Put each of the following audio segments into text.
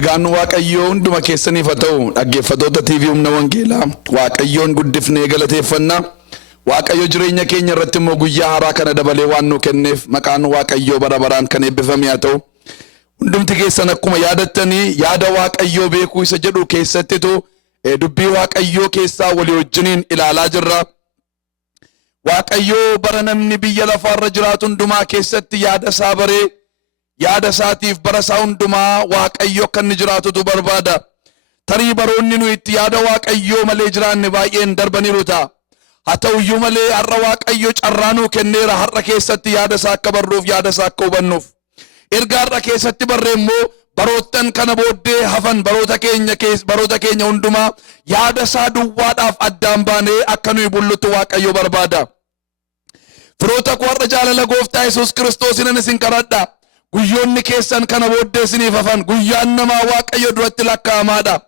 Nagaan Waaqayyoo hunduma keessaniif haa ta'u. Dhaggeeffattoota TV Humna Wangeelaa Waaqayyoon guddifnee galateeffannaa. Waaqayyo jireenya keenya irratti immoo guyyaa haaraa kana dabalee waan nu kenneef maqaan Waaqayyoo bara baraan kan eebbifame haa ta'u. Hundumti keessan akkuma yaadattanii yaada Waaqayyoo beekuu isa jedhu keessattitu dubbii Waaqayyoo keessaa walii wajjiniin ilaalaa jirra. Waaqayyoo bara namni biyya lafaarra jiraatu hundumaa keessatti yaada isaa baree yaada isaatiif bara isaa hundumaa Waaqayyo akka inni jiraatutu barbaada. Tarii baroonni nu itti yaada Waaqayyoo malee jiraanne baay'een darbaniiru ta'a. Haa ta'uyyuu malee har'a Waaqayyo carraa nuu kenneera har'a keessatti yaada isaa akka barruuf yaada isaa akka hubannuuf. Erga har'a keessatti barree immoo baroottan kana booddee hafan baroota keenya hundumaa yaada isaa duwwaadhaaf addaan baanee akka nuyi bullutu Waaqayyo barbaada. Firoota koo har'a jaalala Gooftaa Yesuus Kiristoosiin isin kadhadha. Guyyoonni keessan kana booddee isiniif hafan guyyaan namaa Waaqayyo duratti lakkaa'amaadha.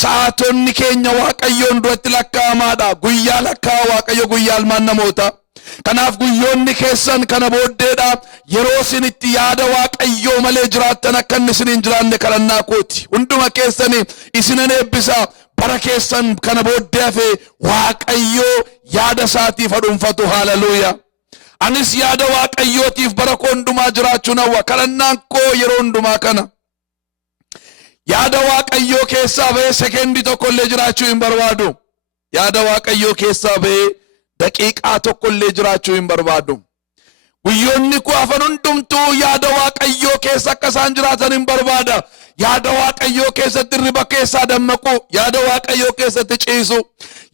Sa'aatonni keenya Waaqayyoon duratti lakkaa'amaadha. Guyyaa lakkaa'aa Waaqayyo guyyaa ilmaan namoota. Kanaaf guyyoonni keessan kana booddeedha yeroo isin itti yaada Waaqayyoo malee jiraattan akka inni isiniin jiraanne kadhannaa kooti. Hunduma keessanii isinan eebbisa. Bara keessan kana booddee hafee Waaqayyoo yaada isaatiif dhuunfatu. Haaleluyyaa. Anis yaada Waaqayyootiif bara koo hundumaa jiraachuun hawwa. Kadhannaan koo yeroo hundumaa kana. Yaada Waaqayyoo keessaa ba'ee sekeendii tokkollee jiraachuu hin barbaadu. Yaada Waaqayyoo keessaa ba'ee daqiiqaa tokkollee jiraachuu hin barbaadu. Guyyoonni koo hafan hundumtuu yaada Waaqayyoo keessa akka isaan jiraatan hin barbaada. Yaada Waaqayyoo keessatti riba keessaa dammaqu, yaada Waaqayyoo keessatti ciisu,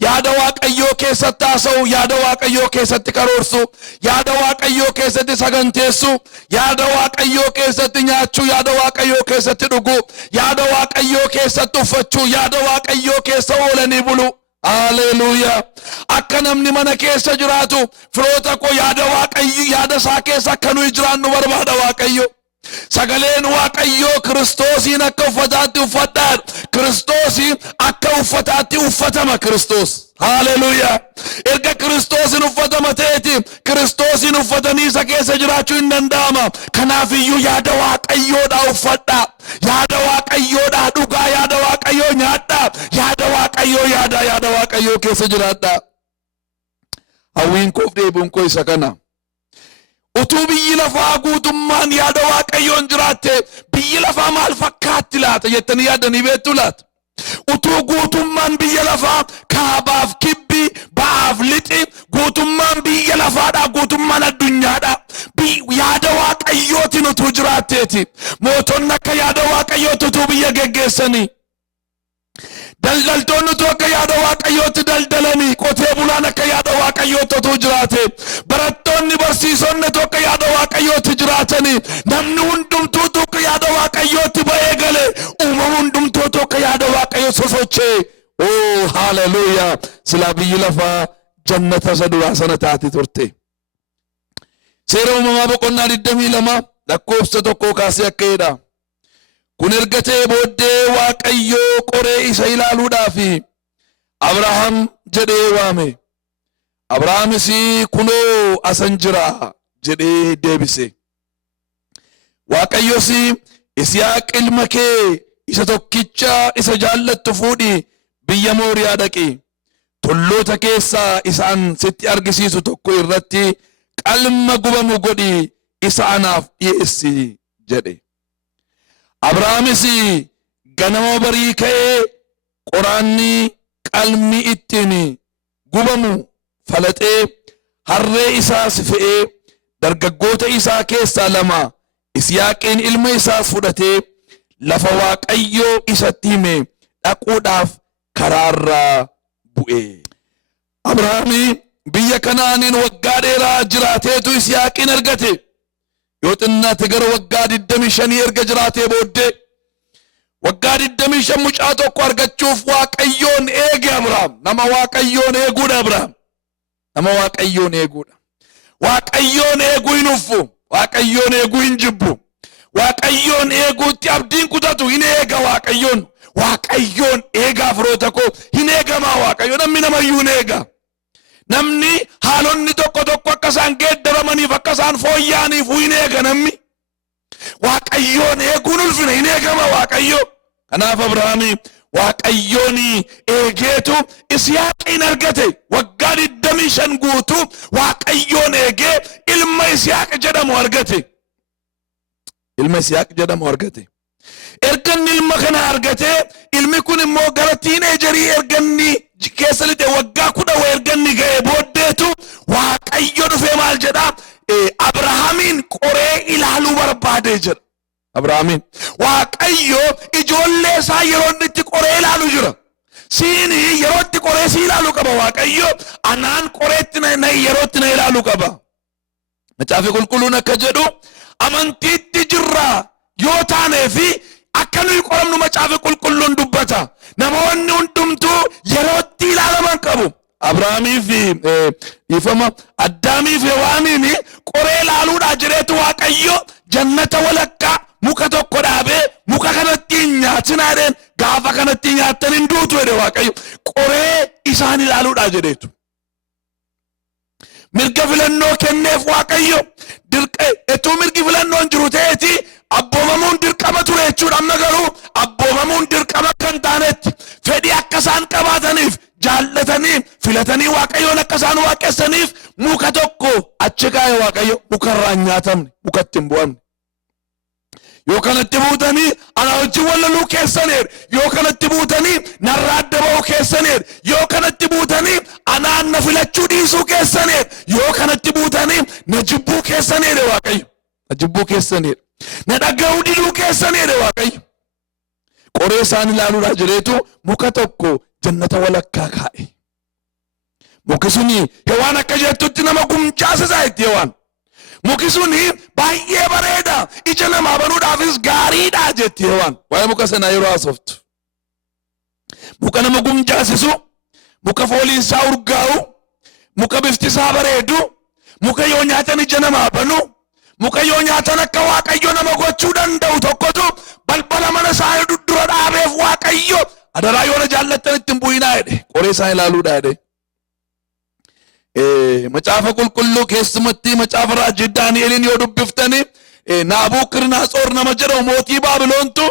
yaada Waaqayyoo keessatti haasa'u, yaada Waaqayyoo keessatti karoorsu, yaada Waaqayyoo keessatti saganteessu, yaada Waaqayyoo keessatti nyaachuu, yaada Waaqayyoo keessatti dhugu, yaada Waaqayyoo keessatti uffachuu, yaada Waaqayyoo keessa oolanii bulu. Hallelujah. Akka namni mana keessa jiraatu firoota koo yaada Waaqayyo yaada isaa keessa akka nuyi jiraannu barbaada Waaqayyo. Sagaleen Waaqayyoo Kiristoosiin akka uffataatti uffadhaa. Kiristoosiin akka uffataatti uffatama Kiristoos. Hallelujah. Erga Kiristoosiin uffatama ta'eeti Kiristoosiin uffatanii isa keessa jiraachuu hin danda'ama. Kanaaf iyyuu yaada Waaqayyoodhaa uffadhaa. Yaada Waaqayyoodhaa dhugaa, yaada Waaqayyoo nyaadhaa. Yaada Waaqayyoo yaada Waaqayyoo keessa jiraadhaa. Hawwiin koof dheebuun koo isa kana. Utuu biyyi lafaa guutummaan yaada Waaqayyoon jiraatte biyyi lafaa maal fakkaatti laata jettanii yaadanii beektu laata? Utuu guutummaan biyya lafaa kaabaaf kibbi ba'aaf lixi guutummaan biyya lafaadhaa guutummaan addunyaadhaa yaada Waaqayyootiin utuu jiraatteeti mootonni akka yaada Waaqayyootti utuu biyya geggeessanii daldaltoonni utuu akka yaada Waaqayyootti daldalanii qotee bulaan akka yaada Waaqayyootti utuu jiraate barattoonni barsiisonni utuu akka yaada Waaqayyootti jiraatanii namni hundumtuu utuu akka yaada Waaqayyootti ba'ee galee uumama hundumtuu utuu akka yaada Waaqayyoo sosochee. Oh hallelujah. Silaa biyyi lafaa jannata isa duraa sana taati turte. Seera uumamaa boqonnaa 22 lakkoofsa 1 kaasee akka jedha. Kun erga ta'ee booddee Waaqayyoo qoree isa ilaaluudhaaf Abrahaam jedhee waame. Abrahaamis kunoo asan jira jedhee deebise. Waaqayyos Yisihaaq ilma kee isa tokkicha isa jaallattu fuudhi biyya Mooriyaa dhaqi. Tulloota keessaa isaan sitti argisiisu tokko irratti qalma gubamu godhi isa anaaf dhiyeessi jedhe. Abrahaamis ganama barii ka'ee qoraanni qalmi ittiin gubamu falaxee harree isaas fe'ee dargaggoota isaa keessaa 2 Yisihaaqiin ilma isaas fudhatee lafa Waaqayyoo isatti hime dhaquudhaaf karaarraa bu'e. Abrahaam biyya Kanaaniin waggaa dheeraa jiraateetu Yisihaaqiin argate. Yoo xinnaate gara waggaa 25 erga jiraatee booddee waggaa 25 mucaa tokko argachuuf Waaqayyoon eege Abrahaam. Nama Waaqayyoon eeguudha Abrahaam. Nama Waaqayyoon eeguudha. Waaqayyoon eeguu hin uffu. Waaqayyoon eeguu hin jibbu. Waaqayyoon eeguutti abdiin kutatu hin eega Waaqayyoon. Waaqayyoon eegaa firoota koo hin eegamaa Waaqayyo. Namni namayyuu hin eega. Namni haalonni tokko akka isaan geeddaramaniif akka isaan fooyya'aniif hin eega namni. Waaqayyoon eeguun ulfina hin eegama Waaqayyo. Kanaaf Abrahaamii Waaqayyoon eegeetu Yisihaaqiin argate. Waggaa 25 guutuu Waaqayyoon eegee ilma Yisihaaq jedhamu argate. Ilma Yisihaaq jedhamu argate. Erganni ilma kana argate, ilmi kun immoo gara tiineejarii erganni keessa lixe waggaa 10 erganni ga'e booddeetu Waaqayyo dhufee maal jedha? Abrahaamiin qoree ilaaluu barbaade jedha. Abrahaamiin Waaqayyo ijoollee isaa yeroo inni itti qoree ilaalu jira. Siini yeroo itti qoree si ilaalu qaba Waaqayyo. Anaan qoreetti yeroo itti na ilaalu qaba. Macaafa qulqulluun akka jedhu amantiitti jirra yoo taanee fi akka nuyi qoramnu macaafa qulqulluun dubbata. Namoonni hundumtuu yeroo itti ilaalaman qabu. Abrahaamiif ifama Addaamiif Hewaaniin qoree ilaaluudhaa jireetu Waaqayyo jannata walakkaa muka tokko dhaabee muka kanatti nyaatinaan gaafa kanatti nyaattan hin duutu jedhe Waaqayyo. Qoree isaan ilaaluudhaa jedheetu. Mirga filannoo kenneef Waaqayyo. Etuu mirgi filannoon jiru ta'eeti abboomamuun dirqama ture jechuudha. Amma garuu abboomamuun dirqama kan taanetti fedhii akka isaan qabaataniif jaallatanii filatanii Waaqayyoon akka isaan waaqessaniif muka tokko achi kaa'e Waaqayyo. Mukarraa hin nyaatamne, mukatti hin bu'amne. Yoo kanatti buutanii ana wajjin wallaluu keessaniir, yoo kanatti buutanii narraa adda ba'uu keessaniir, yoo kanatti buutanii anaan na filachuu dhiisuu keessaniir, yoo kanatti buutanii na jibbuu keessaniir Waaqayyo. Na jibbuu keessaniir, na dhaga'uu diduu keessaniir Waaqayyo. Qoree isaan ilaaluudhaa jireetu muka tokko jannata walakkaa kaa'e. Muki suni Hewaan akka jettutti nama gumchaasisaa itti Hewaan. Muki suni baay'ee bareeda, ija namaa banuudhaafis gaariidha jetti Hewaan. Waa'ee muka sanaa yeroo haasoftu. Muka nama gumchaasisu, muka fooliin isaa urgaa'u, muka bifti isaa bareedu, muka yoo nyaatan ija namaa banu, muka yoo nyaatan akka Waaqayyo nama gochuu danda'u tokkotu balbala mana isaa dura dhaabeef Waaqayyo adaraa yoo na jaallattan ittiin bu'inaa jedhe. Qoree isaa ilaaluudhaa jedhe. Macaafa qulqulluu keessumatti macaafa raajii Daani'eliin yoo dubbiftani Naabukadnezar nama jedhamu mootii Baabiloontu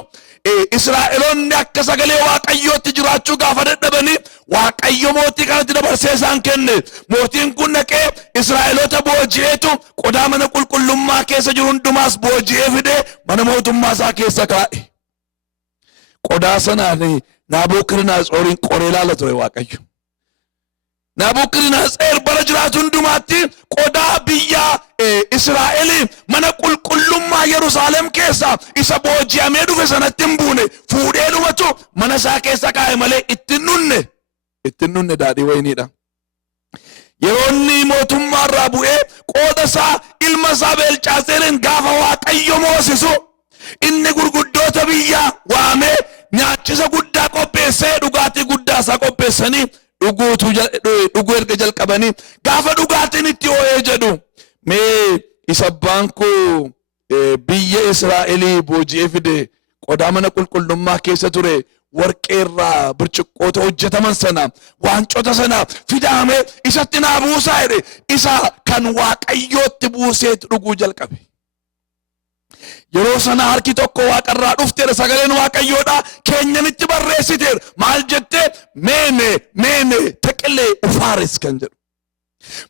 Israa'eloonni akka sagalee Waaqayyootti jiraachuu gaafa dadhabanii Waaqayyo mootii kanatti dabarsee isaan kenne. Mootiin kun dhaqee Israa'eloota booji'eetu qodaa mana qulqullummaa keessa jiru hundumaas booji'ee fidee mana mootummaa isaa keessa kaa'e. Qodaa sanaan Naabukadnezarin qoree ilaala ture Waaqayyo. Naabukadnezar bara jiraatu hundumaatti qodaa biyya Israa'el mana qulqullummaa Yerusaalem keessa isa booji'amee dhufe sanatti hin buune fuudhee dhumatu mana isaa keessa kaa'e malee ittiin nunne daadhii wayiniidha. Yeroo inni mootummaa irraa bu'ee qooda isaa ilma isaa Beelshaazarin gaafa Waaqayyo moosisu inni gurguddoota biyyaa waamee nyaachisa guddaa qopheessee dhugaatii guddaa isaa qopheessanii dhuguu erga jalqabanii gaafa dhugaatiin itti oo'ee jedhu mee isa abbaan koo biyya Israa'elii booji'ee fide qodaa mana qulqullummaa keessa ture warqeerraa birciqqoota hojjetaman sana waancota sana fidaamee isatti naa buusaa jedhe. Isa kan Waaqayyootti buuseetu dhuguu jalqabe. Yeroo sana harki tokko Waaqarraa dhufteera, sagaleen Waaqayyoodha keenyanitti barreessiteera. Maal jette? Meene teqilee ufaares kan jedhu.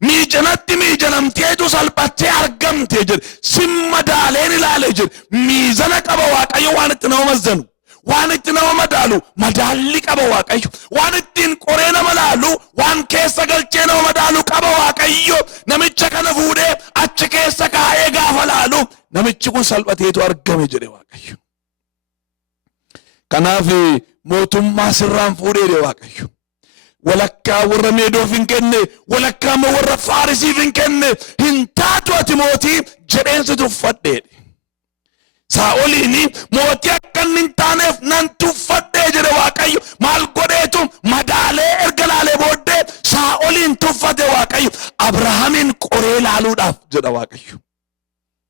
Miijanatti miijanamteetu salphattee argamte jedhe. Simma daaleen ilaale jedhe. Miizana qaba Waaqayyo waan itti nama mazzanu. Waan itti nama madaalu madaalli qaba Waaqayyo. Waan ittiin qoree nama laalu waan keessa galchee nama madaalu qaba Waaqayyo. Namicha kana fuudhee achi keessa kaa'ee gaafa laalu namichi kun salphateetu argame jedhe Waaqayyo. Kanaaf mootummaa sirraan fuudhee Waaqayyo. Walakkaa warra Meedoof hin kenne, walakkaa warra Faarisiif hin kenne. Hin taatu ati mootii jedheensi tuffadheedhe. Saa'oliin mootii akka inni hin taaneef nan tuffadhee jedhe Waaqayyo. Maal godheetu madaalee erga laalee booddee Saa'oliin tuffate Waaqayyo. Abrahaamin qoree laaluudhaaf jedha Waaqayyo.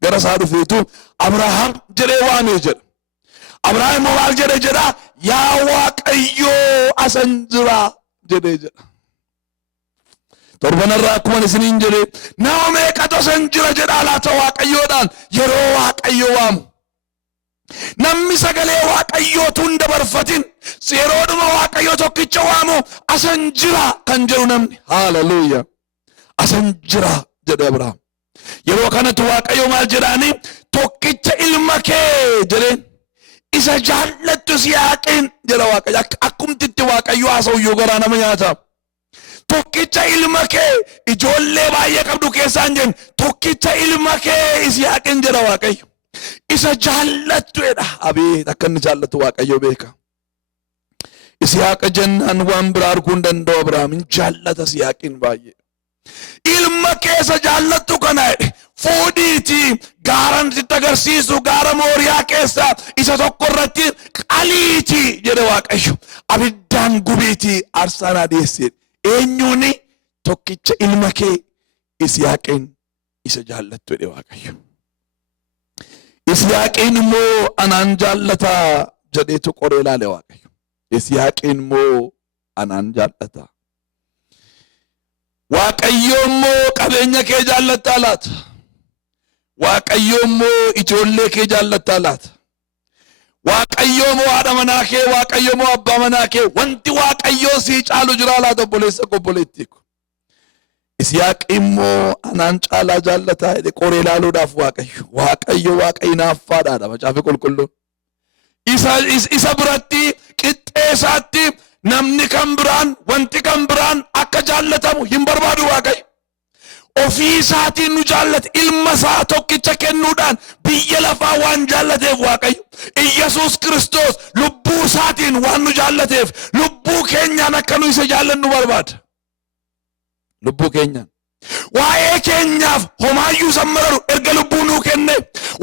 Gara isaa dhufeetu Abrahaam jedhee waamee jedha. Abrahaam maal jedhe jedha? Yaa Waaqayyo asan jira jedhee jedha. Torbanarraa akkuma isiniin jedhe nama meeqatu asan jira jedha laata Waaqayyoodhaan yeroo Waaqayyo waamu. namni sagalee waaqayyootu hin dabarfatin yeroodhuma waaqayyoo tokkicha waamu asan jira kan jedhu namni. Haleluuyaa. Asan jira jedhe Abrahaam. Yeroo kanatti waaqayyo maal jedhaani? Tokkicha ilma kee jedheen isa jaallattu Yisihaaqiin jedha waaqayyo. Akkumtitti waaqayyo haasa'u garaa nama nyaata. Tokkicha ilma kee ijoollee baay'ee qabdu keessaan jennu tokkicha ilma kee Yisihaaqiin jedha waaqayyo. Isa jaallattu jedha. Abeet akka inni jaallatu waaqayyo beeka. Yisihaaqa jennaan waan biraa arguu hin danda'u. Abrahaam jaallata Yisihaaqiin baay'ee. Ilma keessa jaallattu kana fuudhiiti gaaran sitti agarsiisu gaara Mooriyaa keessa isa tokko irratti qaliiti jedhe waaqayyo. Abiddaan gubiiti aarsaa naa dhiyeesse. Eenyuuni? Tokkicha ilma kee Yisihaaqiin isa jaallattu jedhe waaqayyo. Yisihaaqiin immoo anaan jaallata jedheetu qoree ilaale waaqayyo. Yisihaaqiin immoo anaan jaallata. Waaqayyo immoo qabeenya kee jaallataa laata? Waaqayyo immoo ijoollee kee jaallataa laata? Waaqayyo immoo haadha manaa kee, waaqayyo immoo abbaa manaa kee, wanti waaqayyo si caalu jira laata obboleessa obboleettii ko? Yisihaaq immoo anaan caalaa jaallataa jedhe qoree ilaaluudhaaf waaqayyo. Waaqayyo waaqa hinaaffaadhaadha macaafa qulqulluun. Isa biratti qixxeessaatti namni kan biraan wanti kan biraan akka jaallatamu hin barbaadu waaqayyo. Ofii isaatiin nu jaallate ilma isaa tokkicha kennuudhaan biyya lafaa waan jaallateef waaqayyo. Iyyasuus Kiristoos lubbuu isaatiin waan nu jaallateef lubbuu keenyaan akka nu isa jaallannu barbaada. Lubbuu keenyaan. Waa'ee keenyaaf homaayyuu sammararu erga lubbuu nuu kenne.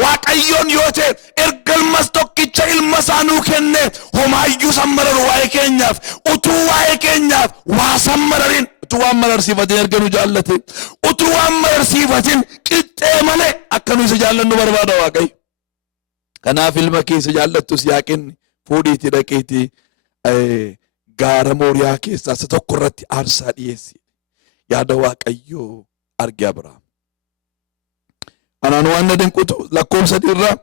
Waaqayyoon yoo ta'e erga ilmas tokkicha ilma isaa nuu kenne homaayyuu sammararu waa'ee keenyaaf. Utuu waa'ee keenyaaf waa sammararin utuu waan mararsiifatin erga nu jaallate utuu waan mararsiifatin qixxee malee akka nu isa jaallannu barbaada waaqayyo. Kanaaf ilma kee isa jaallattu Yisihaaqin fuudhiitii dhaqiitii gaara Mooriyaa keessaa isa tokko irratti aarsaa dhiyeessi. Yaada waaqayyoo arge Abrahaam. Anaan waan na dinqutu lakkoofsa irraa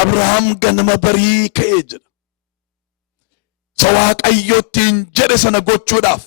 Abrahaam ganama barii ka'ee jira. Isa waaqayyootiin jedhe sana gochuudhaaf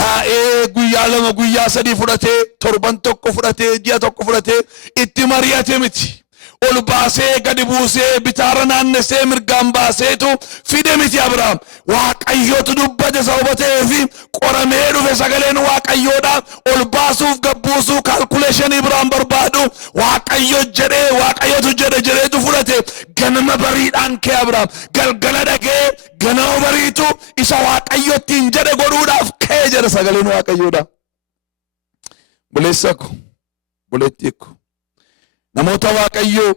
taa'ee guyyaa lama guyyaa sadii fudhatee torban tokko fudhatee ji'a tokko fudhatee itti mari'ate miti. Ol baasee gadi buusee bitaara naannessee mirgaan baaseetu fide miti Abrahaam. Waaqayyootu dubbate isa hubateefi qoramee dhufe sagaleen waaqayyoodha. Ol baasuuf gabbuusuu kaalkuleeshinii biraan barbaadu waaqayyo jedhee waaqayyootu jedheetu fudhate. Ganama bariidhaan kee Abrahaam galgala dhaqee ganama bariitu isa waaqayyootiin jedhe godhuudhaaf kee jedhe sagaleen waaqayyoodha. Buleessa ko buleettii ko. Namoota waaqayyoo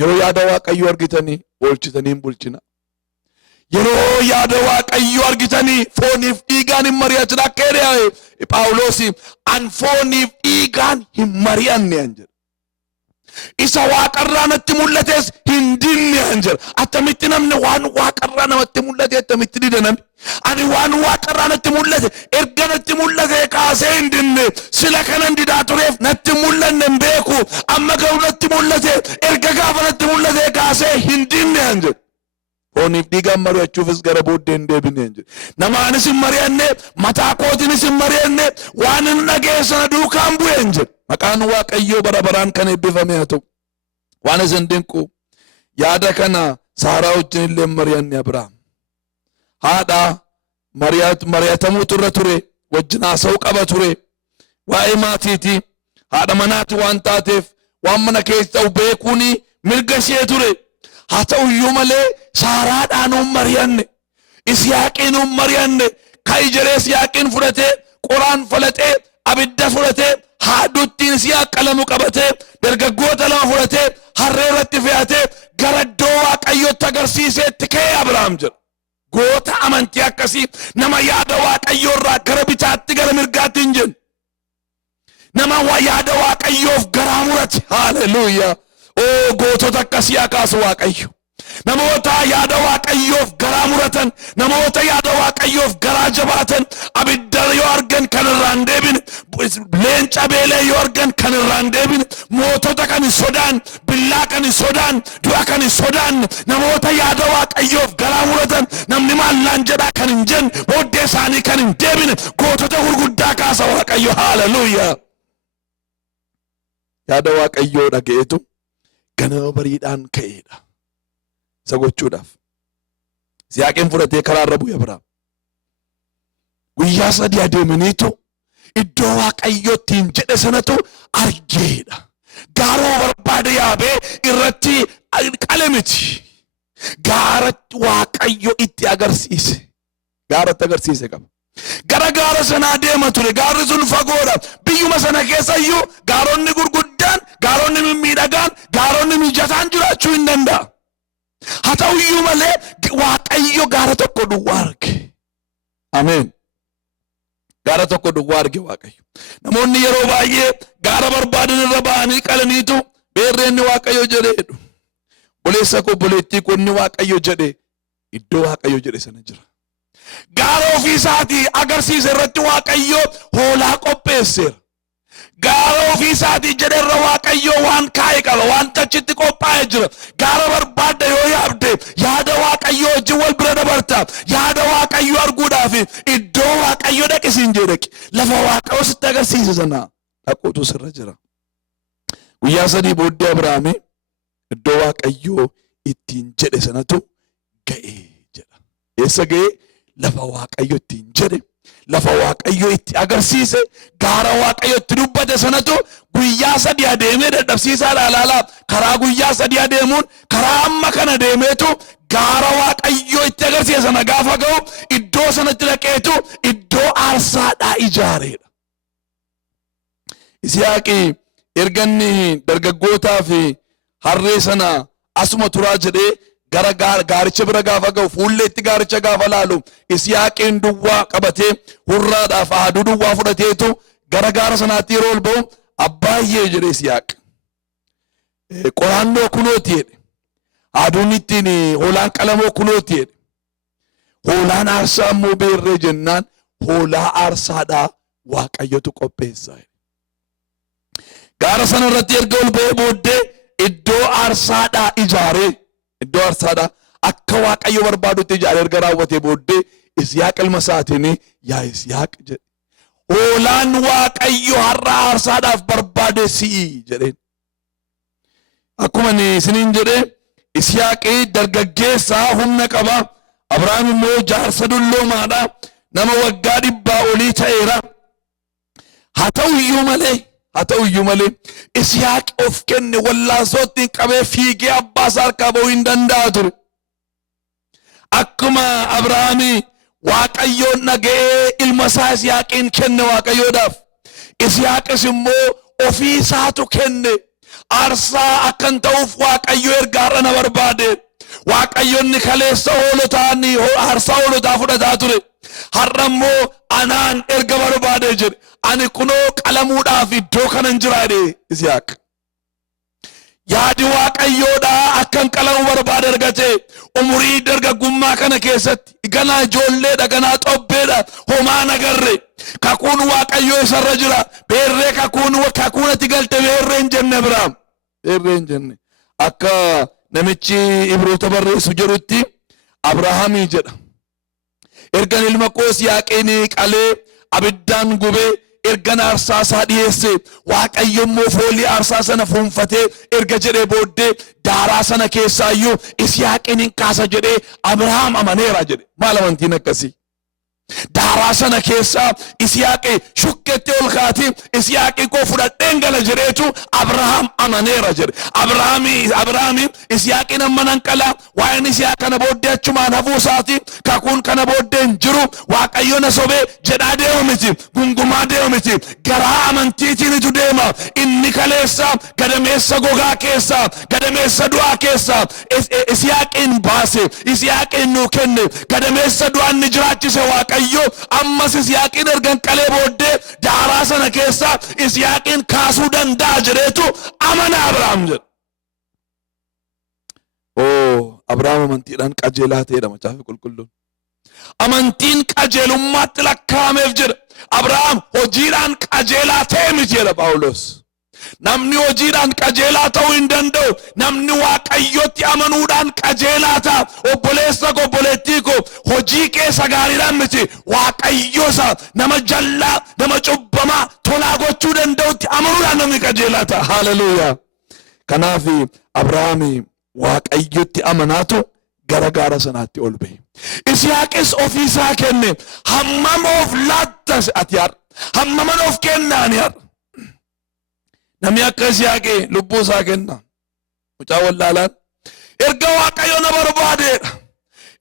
yeroo yaada waaqayyoo argitanii oolchitanii hin bulchina. Yeroo yaada waaqayyoo argitanii fooniif dhiigaan hin mari'atin akka jedhe Phaawulos an fooniif dhiigaan hin mari'anne an jedha. Isa waaqarraa natti mul'ates hin dinne an jedha. Attamitti namni waan waaqarraa namatti mul'ate attamitti dida namni? Ani waan waaqarraa natti mul'ate erga natti mul'ate kaasee hin dinne sila kanan didaa tureef natti mul'anne hin beeku amma garuu natti mul'ate erga gaafa natti mul'ate kaasee hin dinne an jedha. Fooniif dhiigaan mari'achuufis gara booddee hin deebine hin jedha. Namaanis hin mari'anne mataa kootiinis hin mari'anne waan hin dhaga'e sana duukaan bu'e hin jedha. Maqaan waaqayyoo bara baraan kan eebbifame haa ta'u. Waan isin dinqu yaada kana Saaraa wajjin illee hin mari'anne Abrahaam. Haadha mari'atamuutu irra ture wajjin haasa'uu qaba ture. Waa'ee maatiiti haadha manaati waan taateef waan mana keessa ta'u beekuun mirga ishee ture. Haa ta'u iyyuu malee Saaraadhaan hin mari'anne Yisihaaqiin hin mari'anne ka'i jedhee Yisihaaqiin fudhatee qoraan falatee abidda fudhatee haaduttiin Yisihaaq qalamu qabatee dargaggoota lama fudhatee harree irratti fe'atee gara iddoo waaqayyootti agarsiiseetti ka'e Abrahaam jedha. Goota amantii akkasii nama yaada waaqayyoo irraa gara bitaatti gara mirgaatti hin jennu. Nama yaada waaqayyoof garaa murate. Haleluuyaa. Oo gootota akkasii haa kaasu waaqayyo. Namoota yaada waaqayyoof garaa muratan, namoota yaada waaqayyoof garaa jabaatan abidda yoo argan argan kan irraa hin deebine, leenca beelee yoo argan kan irraa hin deebine, mootota kan hin sodaan, billaa kan hin sodaan, du'a kan hin sodaan, namoota yaada Waaqayyoof garaa muratan, namni maallaan jedhaa kan hin jenne, booddee isaanii kan hin deebine, gootota gurguddaa kaasa Waaqayyo. Haaleluyyaa. Yaada Waaqayyoo dhaga'eetu ganama bariidhaan ka'eedha. Isa gochuudhaaf Yisihaaqiin fudhatee karaarra bu'e Abrahaam. Guyyaa 3 adeemaniitu iddoo Waaqayyo ittiin jedhe sanatu argeedha. Gaaroo barbaade yaabee irratti qale miti. Gaara Waaqayyo itti agarsiise. Gaaratti agarsiise qaba. Gara gaara sanaa deema ture. Gaarri sun fagoodha. Biyyuma sana keessa iyyuu gaaronni gurguddaan, gaaronni mimmiidhagaan, gaaronni mijataan jiraachuu hin danda'a. Haa ta'u iyyuu malee Waaqayyo gaara tokko duwwaa arge. Ameen. Gaara tokko duwwaa arge Waaqayyo. Namoonni yeroo baay'ee gaara barbaadan irra ba'anii qalaniitu beerreenni Waaqayyo jedheedhu. Boleessa koo boleettii koo inni Waaqayyo jedhe iddoo Waaqayyo jedhe sana jira. Gaara ofii isaatii agarsiise irratti Waaqayyo hoolaa qopheesseera. Gaara ofii isaatii jedhe irra Waaqayyo waan kaa'e qaba, waan achitti qophaa'ee jira. Gaara barbaadda yoo yaabde yaada Waaqayyo wajjin wal bira dabarta. Yaada Waaqayyo arguudhaaf iddoo Waaqayyo dhaqisiin jee dhaqi. Lafa Waaqayyo sitti agarsiise sana dhaquutu sirra jira. Guyyaa 3 booddee Abrahaam iddoo Waaqayyo ittiin jedhe sanatu ga'e jedha. Eessa ga'e? Lafa Waaqayyo ittiin jedhe, lafa Waaqayyo itti agarsiise, gaara Waaqayyo itti dubbate sanatu guyyaa 3 adeemee dadhabsiisaadha. Ilaalaa karaa guyyaa 3 adeemuun karaa amma kana deemeetu gaara Waaqayyo itti agarsiise sana gaafa ga'u iddoo sanatti dhaqeetu iddoo aarsaadhaa ijaareedha. Yisihaaqi erganni dargaggootaa fi harree sana asuma turaa jedhee gara gaaricha bira gaafa ga'u fuulleetti gaaricha gaafa laalu Yisihaaqiin duwwaa qabatee hurraadhaaf haaduu duwwaa fudhateetu gara gaara sanaatti yeroo ol ba'u abbaayyee jedhe Yisihaaq. Qoraannoo kunooti jedhe. Haaduun ittiin hoolaan qalamoo kunooti jedhe. Hoolaan aarsaa immoo beerree jennaan hoolaa aarsaadhaa Waaqayyotu qopheessa. Gaara sana irratti erga ol ba'ee booddee iddoo aarsaadhaa ijaaree. Iddoo aarsaadhaa akka Waaqayyo barbaadutti ijaaree erga raawwatee booddee Yisihaaq ilma isaatiin yaa Yisihaaq jedhe. Hoolaan Waaqayyo har'a aarsaadhaaf barbaade si'i jedheen. Akkuma isiniin jedhee Yisihaaqi dargaggeessaa humna qaba. Abrahaam immoo jaarsa dulloomaadha. Nama waggaa 100 olii ta'eera. Haa ta'u iyyuu malee Yisihaaq of kenne wallaansootti qabee fiigee abbaa isaa harkaa ba'uu hin danda'a ture. Akkuma Abrahaam Waaqayyoon dhaga'ee ilma isaa Yisihaaqiin kenne Waaqayyoodhaaf. Yisihaaqis immoo ofii isaatu kenne. Aarsaa akkan ta'uuf Waaqayyo erga har'a na barbaade. Waaqayyoonni kaleessa hoolotaan aarsaa hoolotaa fudhataa ture. Har'a immoo anaan erga barbaade jedhe. Ani kunoo qalamuudhaaf iddoo kanan jiraadhe Yisihaaq. Yaadi Waaqayyoodhaa akkan qalamuu barbaade argate umurii dargaggummaa kana keessatti ganaa ijoolleedha, ganaa xobbeedha, homaa nagarre. Kakuun Waaqayyoo isarra jira. Beerree kakuun ati galte beerree hin jenne Abrahaam. Beerree hin jenne. Akka namichi Ibroota barreessu jedhutti Abrahaamii jedha. Ergan ilma koo Yisihaaqiin qalee abiddaan gubee ergan aarsaa isaa dhiyeesse Waaqayyo immoo foolii aarsaa sana fuunfatee erga jedhee booddee daaraa sana keessaayyuu Yisihaaqiin hin kaasa jedhee Abrahaam amaneera jedhe. Maal amantiin akkasii? Daaraa sana keessaa Yisihaaqi shukketti ol kaati Yisihaaqi koo fudhadheen gala jedheetu Abrahaam amaneera jedhe. Abrahaam Yisihaaqiin amma nan qala waa'een Yisihaaq kana booddee achumaan hafuu isaati kakuun kana booddee hin jiru Waaqayyo na sobee jedhaa deemu miti gungumaa deemu miti garaa amantiitiinitu deema. Inni kaleessa gadameessa gogaa keessaa gadameessa du'aa keessaa Yisihaaqiin baase Yisihaaqiin nuu kenne gadameessa du'aa inni jiraachise Waaqayyo. Ammas Yisihaaqiin ergan qalee booddee daaraa sana keessaa Yisihaaqiin kaasuu danda'a jedheetu amana Abrahaam jedhe. Abrahaam amantiidhaan qajeelaa ta'edha macaafa qulqulluun. Amantiin qajeelummaatti lakkaameef jedha. Abrahaam hojiidhaan qajeelaa ta'e miti jedha Phaawulos. Namni hojiidhaan qajeelaa ta'uu hin danda'u. Namni Waaqayyotti amanuudhaan qajeelaa ta'a. Obboleessa koo obboleettii koo hojii keessa gaariidhaan miti. Waaqayyosa nama jallaa nama cubbamaa tolaa gochuu danda'utti amanuudhaan namni qajeelaa ta'a. Haleluuyaa. Kanaaf Abrahaam Waaqayyotti amanaatu gara gaara sanaatti ol ba'e. Isihaaqis ofiisaa kenne. Hammam of laattas ati har'a? Hammam of kennaani har'a? Namni akka Isihaaqee lubbuu isaa kenna. Mucaa wallaalaan erga Waaqayyo na barbaadeedha.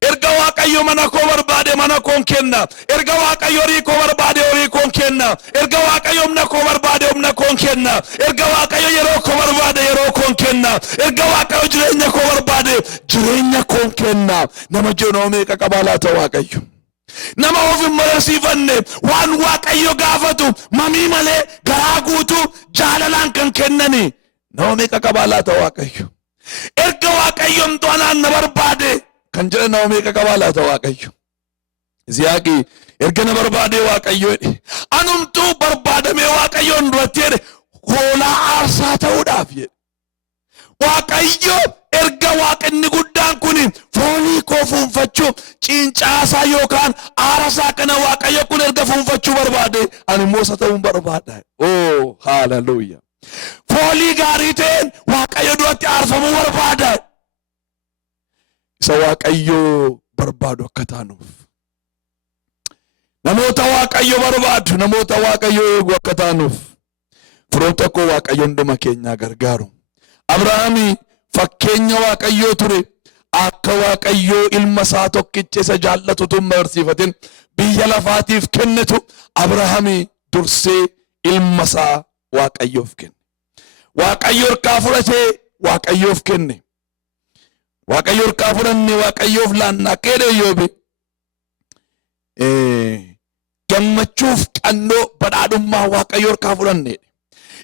Erga Waaqayyo mana koo barbaade mana koon kenna. Erga Waaqayyo horii koo barbaade horii koon kenna. Erga Waaqayyo humna koo barbaade humna koon kenna. Erga Waaqayyo yeroo koo barbaade yeroo koon kenna. Erga Waaqayyo jireenya koo barbaade jireenya koon kenna. Nama jenoo meeqa qabaa laata Waaqayyo? Nama of hin mararsiifanne waan Waaqayyo gaafatu mamii malee garaa guutuu jaalalaan kan kennani. Nama meeqa qabaa laata Waaqayyo? Erga Waaqayyo mtoonaan na barbaade kan jedhe nama meeqa qabaa laata Waaqayyo? Isihaaqi erga na barbaade Waaqayyo jedhe. Anumtuu barbaadamee Waaqayyoon duratti jedhe hoolaa aarsaa ta'uudhaaf jedhe. Waaqayyo erga Waaqni guddaan kun foonii koo fuunfachuu cincaasaa yookaan aarsaa kana Waaqayyo kun erga fuunfachuu barbaade ani immoo isa ta'uun barbaada. Oh haleluuyaa. Foolii gaarii ta'een Waaqayyo duratti aarfamuu barbaada. Isa Waaqayyo barbaadu akka taanuuf. Namoota Waaqayyo barbaadu namoota Waaqayyo eegu akka taanuuf. Firoota koo Waaqayyo hunduma keenyaa gargaaru. Abrahaam fakkeenya Waaqayyoo ture. Akka Waaqayyo ilma isaa tokkicha isa jaallatutu barsiifatin biyya lafaatiif kennitu Abrahaam dursee ilma isaa Waaqayyoof kenne. Waaqayyo harkaa fudhatee Waaqayyoof kenne. Waaqayyo harkaa fudhanne Waaqayyoof laannaa keedhe Iyyoobi. Gammachuuf qannoo badhaadhummaa Waaqayyo harkaa fudhanne.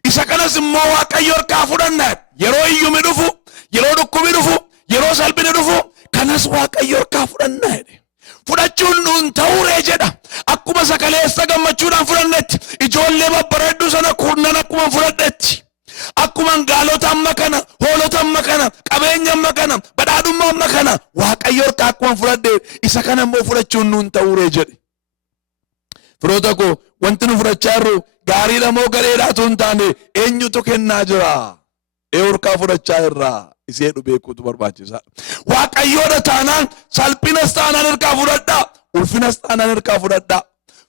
Isa kanas immoo Waaqayyo harkaa fudhanna. Yeroo iyyumi dhufu, yeroo dhukkubni dhufu, yeroo salphini dhufu, kanas Waaqayyo harkaa fudhanna jedhe. Fudhachuun nuun ta'uuree jedha. Akkuma sakaleessa gammachuudhaan fudhannetti ijoollee babbareedduu sana kurnan akkuma fudhadhetti. Akkuma gaalota amma kana, hoolota amma kana, qabeenya amma kana, badhaadhummaa amma kana Waaqayyo harkaa akkuma fudhadhe isa kana immoo fudhachuun nuun ta'uuree jedhe. Firoota koo wanti nu fudhachaa jirru gaariidha moo gareedhaatu hin taane eenyutu kennaa jira? Harkaa fudhachaa irraa isee beekuutu barbaachisaa. Waaqayyoodha taanaan salphinas taanaan harkaa fudhadhaa. Ulfinas taanaan harkaa fudhadhaa.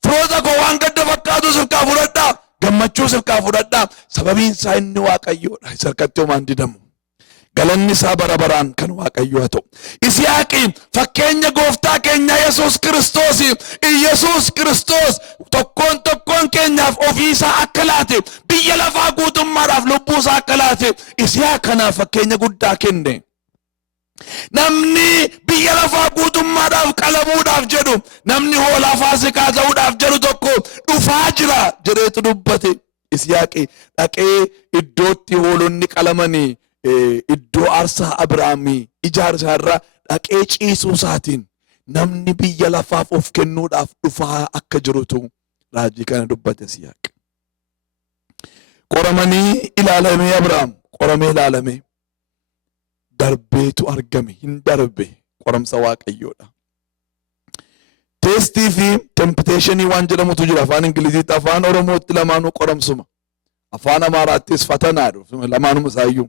Firoota koo waan gadda fakkaatus harkaa fudhadhaa. Gammachuus harkaa fudhadhaa. Sababiin isaa inni Waaqayyoodha. Isa harkatti homaan didamu. Galanni isaa bara baraan kan Waaqayyoo haa ta'u. Isihaaqi fakkeenya gooftaa keenya Yesuus Kiristoos. Yesuus Kiristoos tokkoon keenyaaf ofii isaa akka laate biyya lafaa guutummaadhaaf lubbuu isaa akka laate Isihaaq kanaaf fakkeenya guddaa kenne. Namni biyya lafaa guutummaadhaaf qalamuudhaaf jedhu namni hoolaa faasikaa ta'uudhaaf jedhu tokko dhufaa jira jedheetu dubbate. Isihaaqi dhaqee iddootti hoolonni qalamanii iddoo aarsaa Abrahaamii ijaarsa irraa dhaqee ciisuu isaatiin namni biyya lafaaf of kennuudhaaf dhufaa akka jirutu raajii kana dubbate Isihaaq. Qoramanii ilaalamee Abrahaam qoramee ilaalamee darbeetu argame hin darbe qoramsa Waaqayyoodha. Teestii fi temptationii waan jedhamutu jira afaan Ingiliziitti afaan Oromootti lamaanuu qoramsuma. Afaan Amaaraattis fatanaadhu lamaanuma isaayyuu.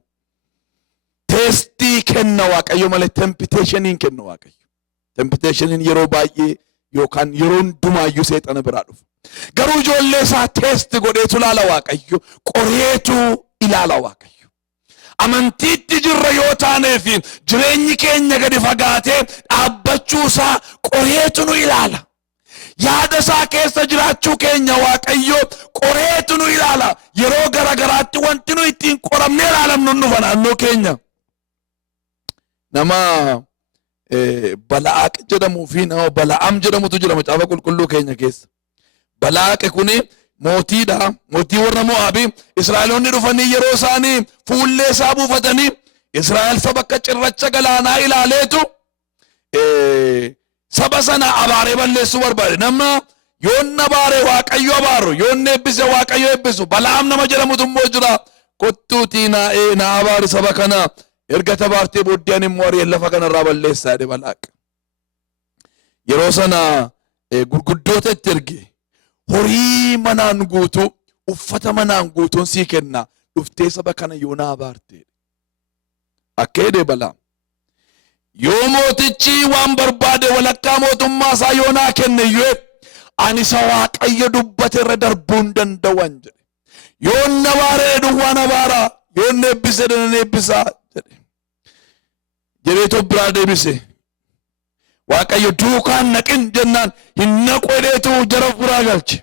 Teestii kenna Waaqayyo malee temptationiin kenna Waaqayyo. Temptationiin yeroo baay'ee yookaan yeroo hundumaayyuu seexana biraa dhufa. Garuu ijoollee isaa teesti godheetu ilaala Waaqayyo. Qoreetu ilaala Waaqayyo. Amantiitti jirra yoo taaneef jireenyi keenya gadi fagaatee dhaabbachuu isaa qoreetu nu ilaala. Yaada isaa keessa jiraachuu keenya Waaqayyo qoreetu nu ilaala. Yeroo garagaraatti wanti nu ittiin qoramnee ilaalamnu dhufa naannoo keenya. Nama Balaaq jedhamuu fi nama Bala'am jedhamutu jira macaafa qulqulluu keenya keessa. Balaaq kuni mootiidha. Mootii warra Mo'aabii. Israa'eloonni dhufanii yeroo isaanii fuullee isaa buufatanii Israa'el saba akka cirracha galaanaa ilaaleetu saba sana abaaree balleessuu barbaade. Nama yoon abaaree Waaqayyo abaaru, yoon eebbise Waaqayyo eebbisu. Balaam nama jedhamutu immoo jira. Kottuutii na abaari saba kana. Erga tabaartee booddee ani immoo ari'ee lafa kanarraa balleessaa jedhe Balaaq. Yeroo sana gurguddoota itti erge. Horii manaan guutuu, uffata manaan guutuun sii kenna. Dhuftee saba kana yoona abaarte. Akka jedhe Balaam. Yoo mootichi waan barbaade walakkaa mootummaa isaa yoonaa kenne iyyuu ani isa Waaqayyo dubbate irra darbuun danda'an jedhe. Yoon abaaree duwwaan abaaraa, yoon eebbise danan eebbisaa jedhe. Jedheetu biraa deebise. Waaqayyo duukaan naqin jennaan hin naqu jedheetu jara biraa galche.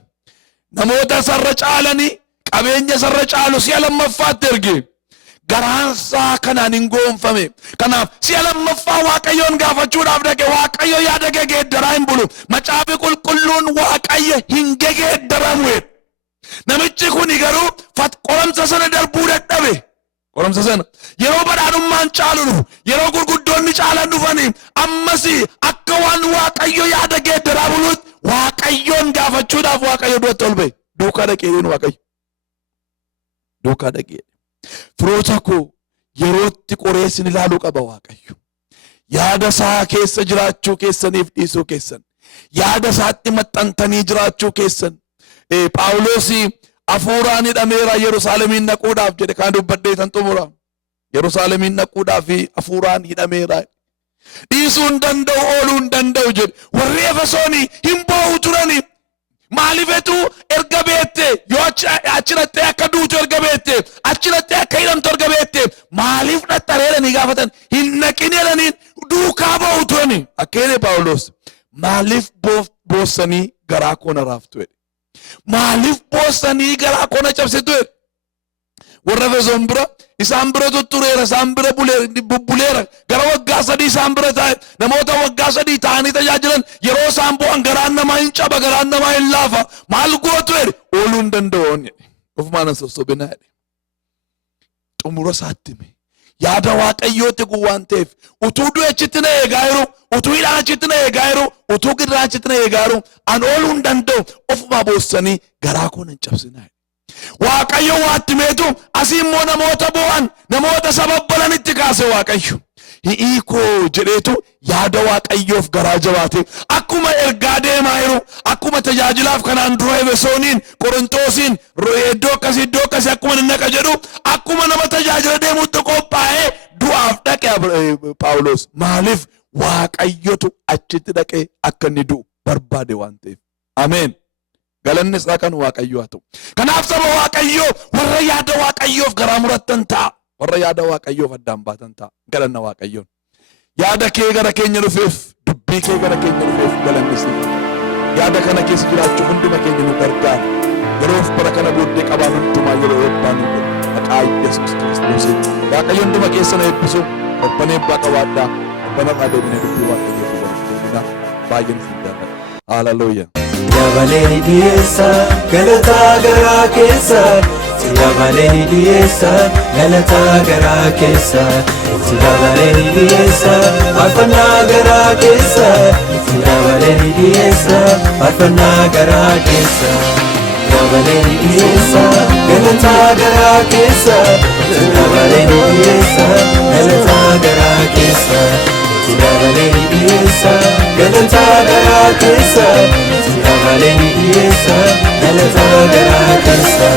Namoota sarra caalanii qabeenya sarra caalu si'a lammaffaatti erge. Garaansaa kanaan hin goonfame. Kanaaf si'a lammaffaa Waaqayyoon gaafachuudhaaf dhaqe. Waaqayyo yaada geeddaraa hin bulu. Macaafi qulqulluun Waaqayyo hin geeddaramu. Namichi kuni garuu qoramsa sana darbuu dadhabe. Qoramsa sana yeroo badhaadhummaan caalu dhufu, yeroo gurguddoonni caalan dhufanii ammas akka waan Waaqayyo yaada geeddaraa buluutti Waaqayyoon gaafachuudhaaf Waaqayyo duratti ol ba'e. Duukaa dhaqeen Waaqayyo. Duukaa dhaqee. Firoota koo yerootti qoreessin ilaaluu qaba Waaqayyo. Yaada isaa keessa jiraachuu keessaniif dhiisuu keessan. Yaada isaatti maxxantanii jiraachuu keessan. Phaawulos hafuuraan hidhameera Yerusaalemiin dhaquudhaaf jedhe kan dubbadhee tan xumura. Yerusaalemiin dhaquudhaaf hafuuraan hidhameera. Dhiisuu hin danda'u, ooluu hin danda'u jedhe. Warri Efesoonii hin boo'u turani. Maaliifetu erga beette yoo achirratti akka duutu erga beette achirratti akka hidhamtu erga beette maaliif dhaxxareedhanii gaafatan hin naqin jedhaniin duukaa ba'u turani. Akka jedhe Phaawulos maaliif boossanii garaa koo na raaftu jedhe. Maaliif boossanii garaa koo na cabsitu jedhe. Warra Efesoon bira isaan bira tuttureera, isaan bira bubbuleera. Gara waggaa 3 isaan bira taa'e. Namoota waggaa 3 ta'anii tajaajilan yeroo isaan bu'an garaan namaa hin caba, garaan namaa hin laafa. Maal gootu jedhe ooluu hin danda'oon jedhe. Ofumaan hin sossobinaa jedhe. Xumura isaatti hime. Yaada Waaqayyootti kun waan ta'eef utuu du'e achitti na eegaa jiru, utuu hidhaan achitti na eegaa jiru, utuu girraan achitti na eegaa jiru an ooluu hin danda'u. Ofumaa boossanii garaa koo hin cabsinaa. Waaqayyo waatti meetu asii immoo namoota bo'an, namoota sababbalanitti kaase Waaqayyo. Hiikoo jedheetu yaada Waaqayyoof garaa jabaate. Akkuma ergaa deemaa jiru, akkuma tajaajilaaf kanaan dura Efesooniin, Qorontoosiin, iddoo akkasii akkuma naqa jedhu, akkuma nama tajaajila deemuutti qophaa'ee du'aaf dhaqe Phaawulos. Maaliif Waaqayyotu achitti dhaqee akka inni du'u barbaade waan ta'eef. Ameen. Galanni isaa kan Waaqayyoo haa ta'u. Kanaaf saba Waaqayyoo warra yaada Waaqayyoof garaa murattan ta'a. Warra yaada Waaqayyoof addaan baatan ta'a. Galanna Waaqayyoon. Yaada kee gara keenya dhufeef, dubbii kee gara keenya dhufeef galanni isaa. Yaada kana keessa jiraachuuf hunduma keenya nu gargaara. Yeroof bara kana booddee qabaan hundumaa yeroo eebbaan nu godhu. Maqaa Yesuus Kiristoosiin. Waaqayyo hunduma keessa na eebbisu. Obban eebbaa qabaadhaa. Obban irraa deebinee dubbii Waaqayyoo fi barsiisudha. Baay'een isin jaalladha. Hallelujah. Yabalee dhiyeessa galataa garaa keessa. Yabalee dhiyeessa galataa garaa keessa. Yabalee dhiyeessa faarfannaa garaa keessa. Yabalee dhiyeessa faarfannaa garaa keessa. Yabalee dhiyeessa galataa garaa keessa. Yabalee dhiyeessa galataa garaa keessa. Yabalee dhiyeessa galataa garaa keessa. Yabalee dhiyeessa galataa garaa keessa.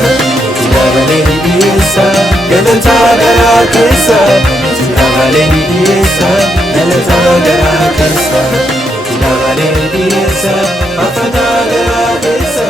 Yabalee dhiyeessa galataa garaa keessa. Yabalee dhiyeessa galataa garaa keessa. Yabalee dhiyeessa faarfannaa garaa keessa.